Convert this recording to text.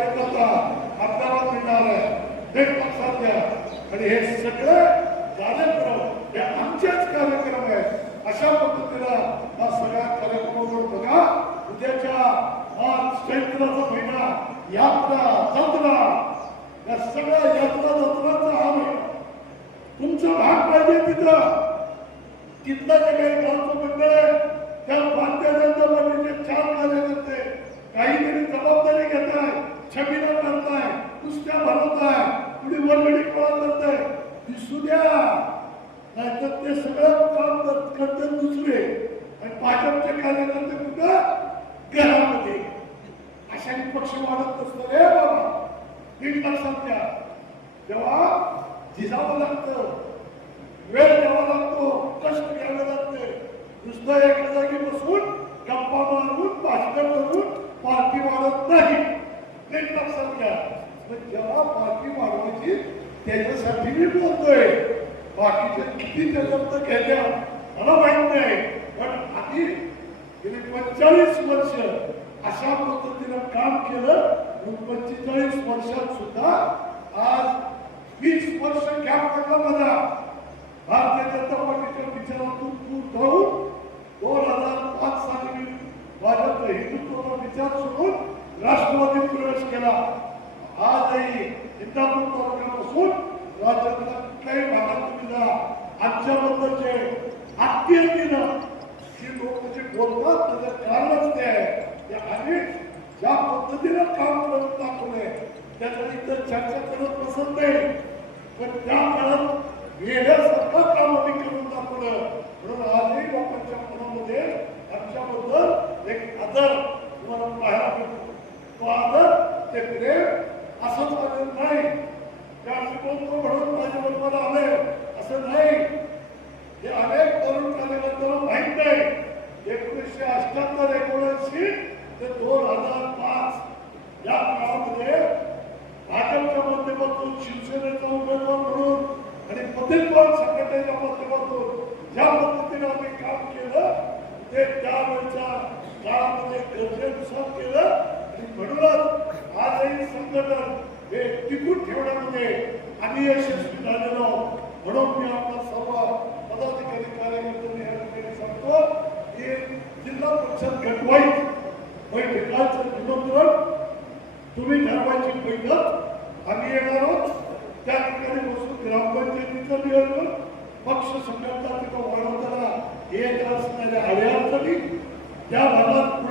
कार्यकर्ता आपल्याला मिळणार आहे, एक लक्षात घ्या. आणि हे सगळे कार्यक्रम हे आमचेच कार्यक्रम आहेत. अशा पद्धतीला हा सगळ्या कार्यक्रमावर बघा. उद्याच्या हा चैत्राचा महिना, यात्रा जत्रा, या सगळ्या यात्रा जत्रांचा हा महिना तुमचा भाग पाहिजे. तिथलं जे काही गावचं मंडळ आहे त्या भारतीय जनता पार्टीचे 4 कार्यकर्ते काहीतरी जबाबदारी घेत आहे, छबिना करताय, कुस्त्या भरवताय, कुणी वर्गणी गोळा करताय, दिसू द्या. नाहीतर ते सगळं काम करतात दुसरे आणि भाजपचे कार्यकर्ते कुठं घरामध्ये. अशाने पक्ष वाढत नसतं रे बाबा. नीट लक्षात घ्या. जेव्हा झिजावं लागतं, वेळ द्यावा लागतो, कष्ट घ्यावे लागते. नुसतं एका जागी बसून गप्पा मारून भाषण करून पार्टी वाढत नाही. नीट लक्षात घ्या. जेव्हा पार्टी वाढवायची त्याच्यासाठी मी बोलतोय. बाकीचे किती त्याच्यात घेत्या मला माहित नाही, पण आधी गेली 45 वर्ष अशा पद्धतीनं काम केलं. 45 वर्षात सुद्धा आज 20 वर्ष गॅप पडला माझा. भारतीय जनता पार्टीच्या विचारातून दूर जाऊन 2005 साली भाजप हिंदुत्वाचा विचार सोडून राष्ट्रवादीत प्रवेश केला. आजही इंदापूर तालुक्यापासून राज्यातल्या कुठल्याही भागात तुम्ही जा, आमच्याबद्दलचे आत्मीयतेनं जी लोक जे बोलतात त्याचं कारणच ते आहे. आम्ही ज्या पद्धतीनं काम करून दाखवलंय त्याच्या इतर चर्चा करत बसत नाही, पण त्या काळात वेगळ्यासारखं काम आम्ही करून दाखवलं. म्हणून आजही लोकांच्या मनामध्ये आमच्याबद्दल एक आदर तुम्हाला पाहायला मिळतो. तो आदर ते प्रेम असंच आलेलं नाही. त्या बोलतो म्हणून माझ्या बरोबर आले असं नाही. हे अनेक तरुण कार्यकर्त्यांना माहीत नाही. 1978, 1979 ते 2005 या काळामध्ये भाजपच्या माध्यमातून, शिवसेनेचा उमेदवार म्हणून आणि पतितपाल संघटनेच्या माध्यमातून ज्या पद्धतीने आम्ही काम केलं ते त्यावेळेच्या काळामध्ये गरजेनुसार केलं. आणि म्हणूनच आजही संघटन हे टिकून ठेवण्यामध्ये आम्ही यशस्वी झालेलो. म्हणून मी आपल्या सर्व पदाधिकारी कार्यकर्त्यांनी या ठिकाणी सांगतो की जिल्हा परिषद गटवाईज बैठकांचं निमंत्रण तुम्ही ठरवायची बैठक आम्ही येणार आहोत. त्या ठिकाणी बसून ग्रामपंचायतीचं नियोजन, पक्ष संघटना तिथं वाढवताना येत असणाऱ्या अडचणी त्या भागात